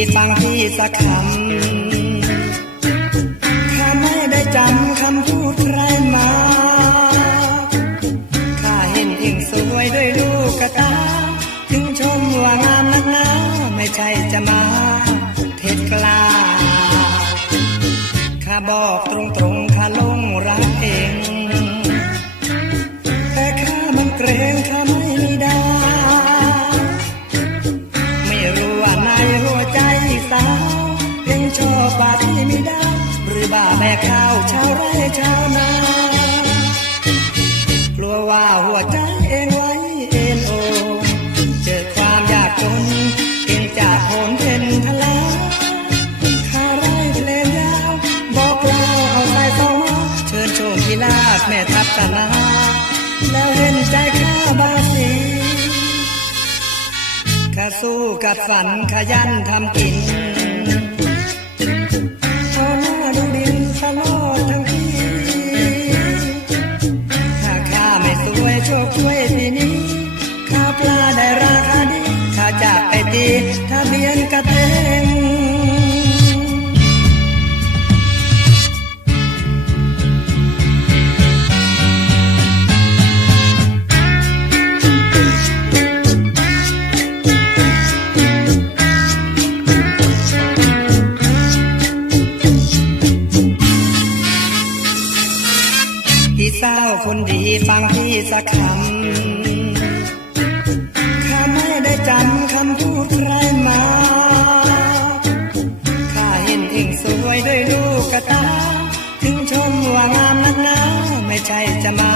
าวคนดีฟังพี่สักคำข้าไม่ได้จำคำพูดใครมาข้าเห็นยิ่งสวยด้วยลูกกระตา ถึงชมว่างามนักหนาไม่ใช่จะมาเท็จกล้าข้าบอกตรงๆข้าลงรักเอง แต่ข้ามันเกรงข้าไม่ ยังชอบป่าที่มีดาวหรือบ่าแม่ข้าวชาวไร่ชาวนากลัวว่าหัวใจเองไว้เอ็นโอเจอความยากจนเองจากโหนเป็นทลาข้าไร่เพลงยาวบอกเล่าเอาใจสองมาเชิญชมกีฬาดแม่ทัพตนาแล้วเห็นใจข้าบางสีข้าสู้กัดฝันขยันทำกิน สาวคนดีฟังพี่สักคำข้าไม่ได้จำคำพูดใครมาข้าเห็นเองสวยด้วยลูกกระตา ถึงชมว่างามนักหนาไม่ใช่จะมา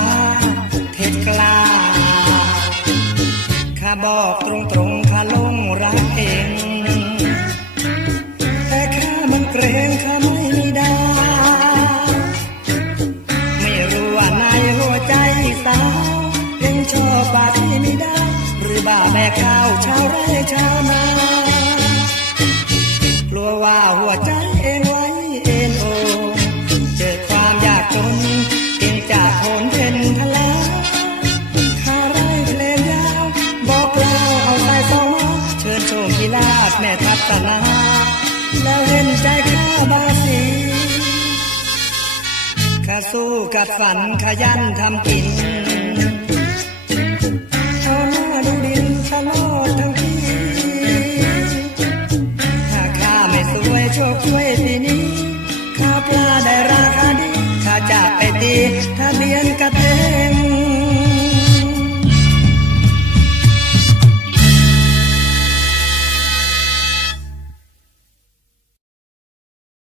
ที่มีดาวหรือบ่าแม่ข้าวชาวไร่ชาวนากลัวว่าหัวใจเองไว้เอ็นโอเจอความยากจนเองจากโหนเป็นทลาข้าไร่เพลงยาว บอกเล่าเอาใจสองเชิญชมกีฬาแม่ทัพตนาแล้วเห็นใจข้าบาสีข้าสู้กัดฝันขยันทำกิน